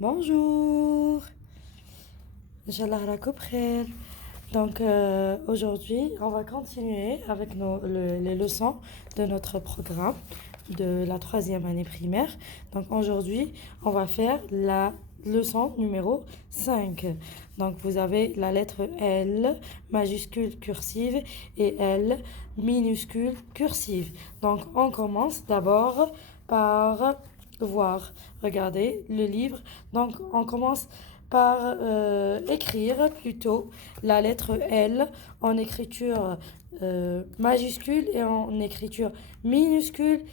Bonjour, Inch'Allah راكم بخير. Donc aujourd'hui, on va continuer avec les leçons de notre programme de la troisième année primaire. Donc aujourd'hui, on va faire la leçon numéro 5. Donc vous avez la lettre L majuscule cursive et L minuscule cursive. Donc on commence d'abord par voir, regarder le livre. Donc on commence par écrire plutôt la lettre L en écriture majuscule et en écriture minuscule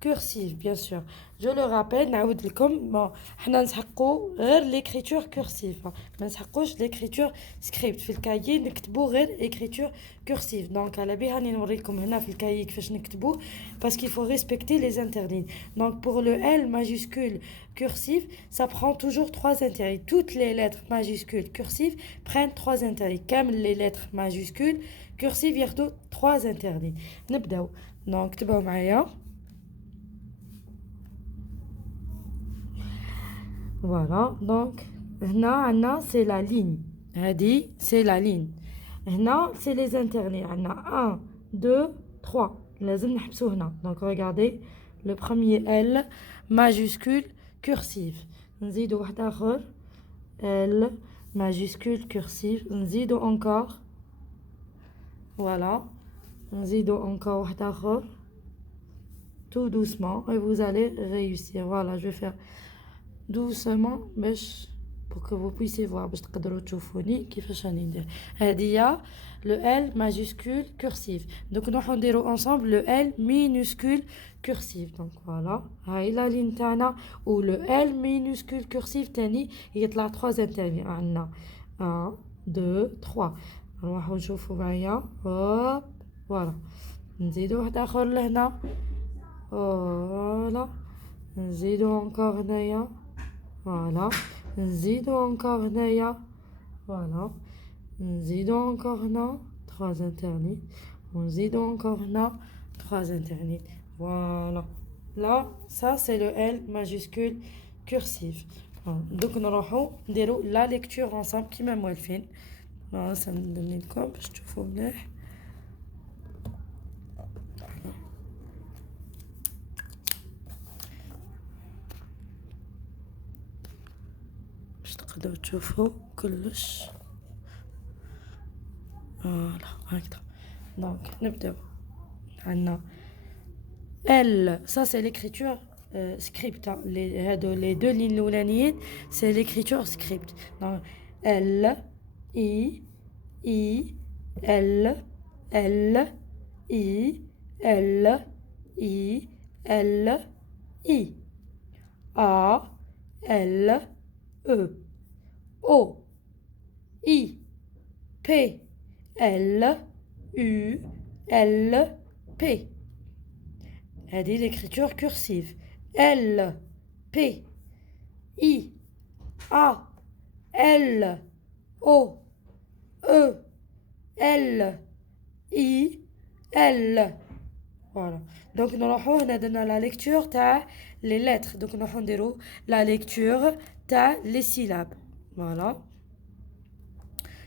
cursive, bien sûr. Je le rappelle, نعاود لكم bon, حنا نسحقوا غير l'écriture cursive. ما نسحقوش l'écriture script. في الكايي نكتبوا غير écriture cursive. Donc على بها راني نوريكم هنا في الكايي كيفاش نكتبوا parce qu'il faut respecter les interlignes. Donc pour le L majuscule cursive, ça prend toujours 3 interlignes. Toutes les lettres majuscules cursives prennent 3 interlignes. Comme les lettres majuscules cursives ياخدوا 3 interlignes. نبداو. Donc تبعوا معايا. Voilà, donc, هنا c'est la ligne. هذه c'est la ligne. هنا c'est les interlignes. هنا 1, 2, 3. لازم نحبسو هنا. Donc regardez, le premier L majuscule cursive. نزيدو واحد آخر L majuscule cursive. نزيدو encore. Voilà. نزيدو encore واحد آخر. Tout doucement et vous allez réussir. Voilà, je vais faire doucement باش pour que vous puissiez voir باش تقدروا تشوفوني كيفاش راني ندير. هادية le L majuscule cursive. Donc نروحو نديرو ensemble le L minuscule cursive. Donc voilà, هاي لا لين تاعنا و le L minuscule cursive تاني يطلع 3 interlignes. عندنا 1 2 3. نروحو نشوفو معايا. هوب فوالا. نزيدو واحد اخر لهنا. فوالا. نزيدو encore هنايا. Voilà. نزيدو encore هنايا. Voilà. نزيدو encore هنا 3 interlignes. ونزيدو encore هنا 3 interlignes. Voilà. Là, ça c'est le L majuscule cursive. Donc نروحو نديرو la lecture ensemble كيما موالفين. Voilà, ça ندني لكم باش تشوفو مليح. باش تقدروا تشوفوا كلش. فوالا هكذا. دونك نبداو. عندنا L, ça c'est l'écriture script. Hein. Les deux lignes الاولانيين c'est l'écriture script. Donc L I I L L I L I L I A L E O I P L U L P. هذه l'écriture cursive. L P I A L O E L I L. Voilà. Donc نروحو هنا درنا la lecture تاع les lettres. Donc نروحو نديرو la lecture تاع les syllabes. Voilà.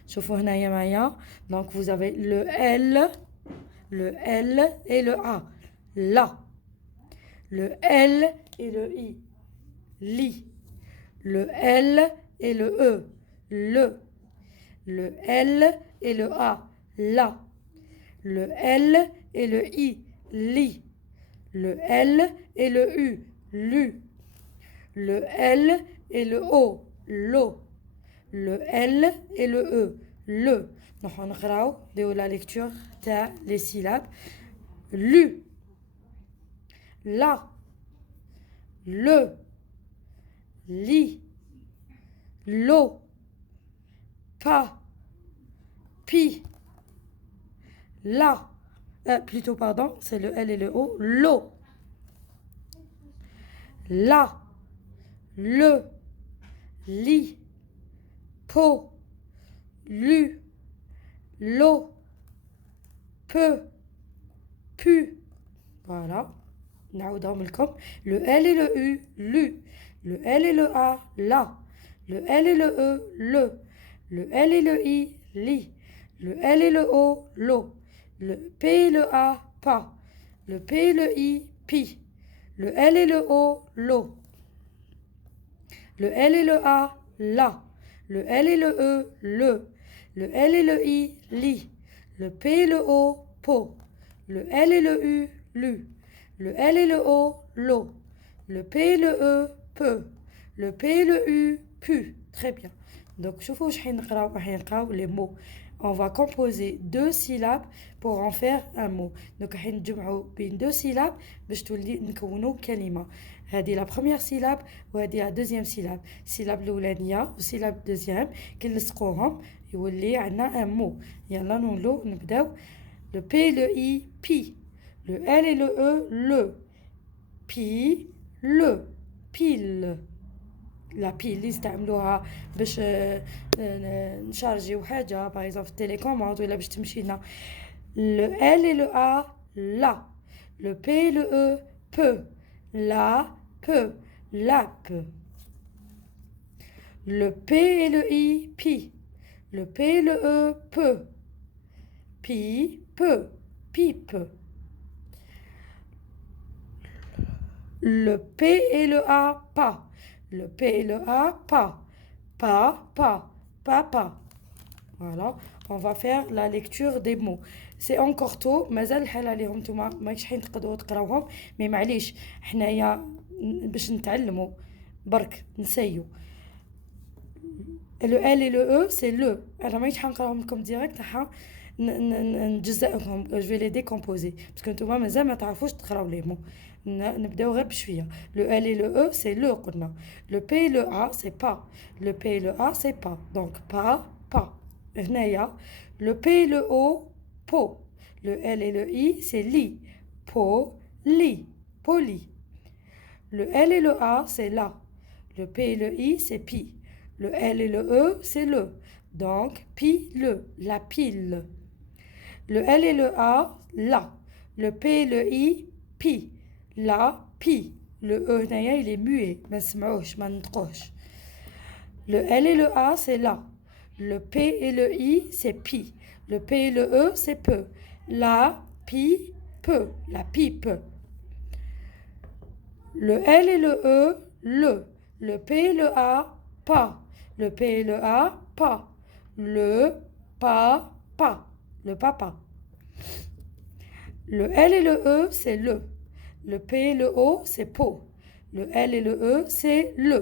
شوفوا هنايا معايا. Donc vous avez le L et le A. La. Le L et le I. Li. Le L et le E. Le. Le L et le A. La. Le L et le I. Li. Le L et le U. Lu. Le L et le O. Lo. Le L et le E. Le. نروحو نقراو نديرو la lecture تاع les syllabes. Lu. La. Le. Li. Lo. Pa. Pi. La. Plutôt, pardon, c'est le L et le O. Lo. La. Le. Li. Po. Lu. Lo. Peu. Pu. Voilà. نعاودهم لكم. Le L et le U. Lu. Le L et le A, la. Le L et le E, le. Le L et le I, li. Le L et le O, lo. Le P et le A, pa. Le P et le I, pi. Le L et le O, lo. Le L et le A, la. Le L et le E, le. Le L et le I, li. Le P et le O, po. Le L et le U, lu. Le L et le O, lo. Le P et le E, peu. Le P et le U, pu. Très bien. Donc, شوفوا واش حنقراو les mots. On va composer deux syllabes pour en faire un mot. Donc, حنجمعوا بين deux syllabes باش تولي نكونوا كلمة. هذه la première syllabe وهذه la deuxième syllabe. syllabe الأولانية والsyllabe deuxième كي نلصقوهم يولي عندنا un mot. يلا نبداو. Le P et le I, pi. Le L et le E, le. Pi, le. Pile. La pile اللي نستعملوها باش نشارجيو حاجه باغ اكزومبل في التليكوموند ولا باش تمشي لنا. Le L et le A, la. Le P et le E, peu. La, peu. Lape. Le P et le I, pi. Le P et le E, peu. Pi, peu. Pipe. Le P et le A, pas. Le P et le A, pas. Pas. Papa. Voilà. On va faire la lecture des mots. C'est encore tôt. مازال الحال عليهم نتوما ماكش حين تقدروا تقراوهم مي معليش حنايا باش نتعلموا برك نسيو. Le L et le E c'est le. انا ماكش حنقراهم لكم ديريكت نجزئهم. Je vais les décomposer parce que نتوما مازال ما تعرفوش تقراو لي مو. نبداو غير بشويه. Le L et le E c'est le قلنا. Le P et le A c'est pas. Le P et le A c'est pas. Donc pas. هنايا le P et le O po. Le L et le I c'est li. Po li. Poli. Le L et le A c'est la. Le P et le I c'est pi. Le L et le E c'est le. Donc pile. La pile. Le L et le A la. Le P et le I pi. La pi. Le E هنايا il est muet ما نسمعوش ما نطقوش. Le L et le A c'est la. Le P et le I c'est pi. Le P et le E c'est peu. La pi peu. La pipe. Le L et le E le. Le P et le A pas. Le P et le A pas. Le pas. Le papa. Le L et le E c'est le. Le P et le O c'est po. Le L et le E c'est le.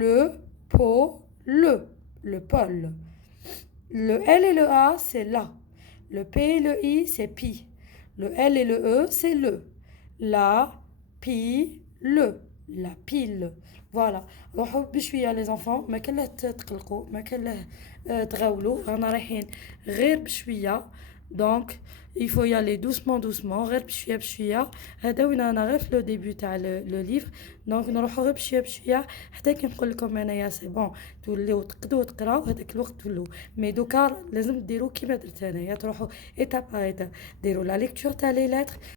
Le po le Paul. Le L et le A c'est la. Le P et le I c'est pi. Le L et le E c'est le. La pi le. La pile. Voilà. روحوا بشويه les enfants ما كان له تقلقوا ما كان له تغاولوا رانا رايحين غير بشويه. Donc il faut y aller doucement غير بشويه هذا وين انا غير في لو ديبي تاع لو ليفر. دونك نروحوا غير بشويه حتى كي نقول لكم انايا سي بون توليو تقدروا تقراو هذاك الوقت تولوا. مي دوكا لازم ديروا كيما درت انايا تروحوا ايتاب باغ ايتاب ديروا لا ليكتور تاع لي لتر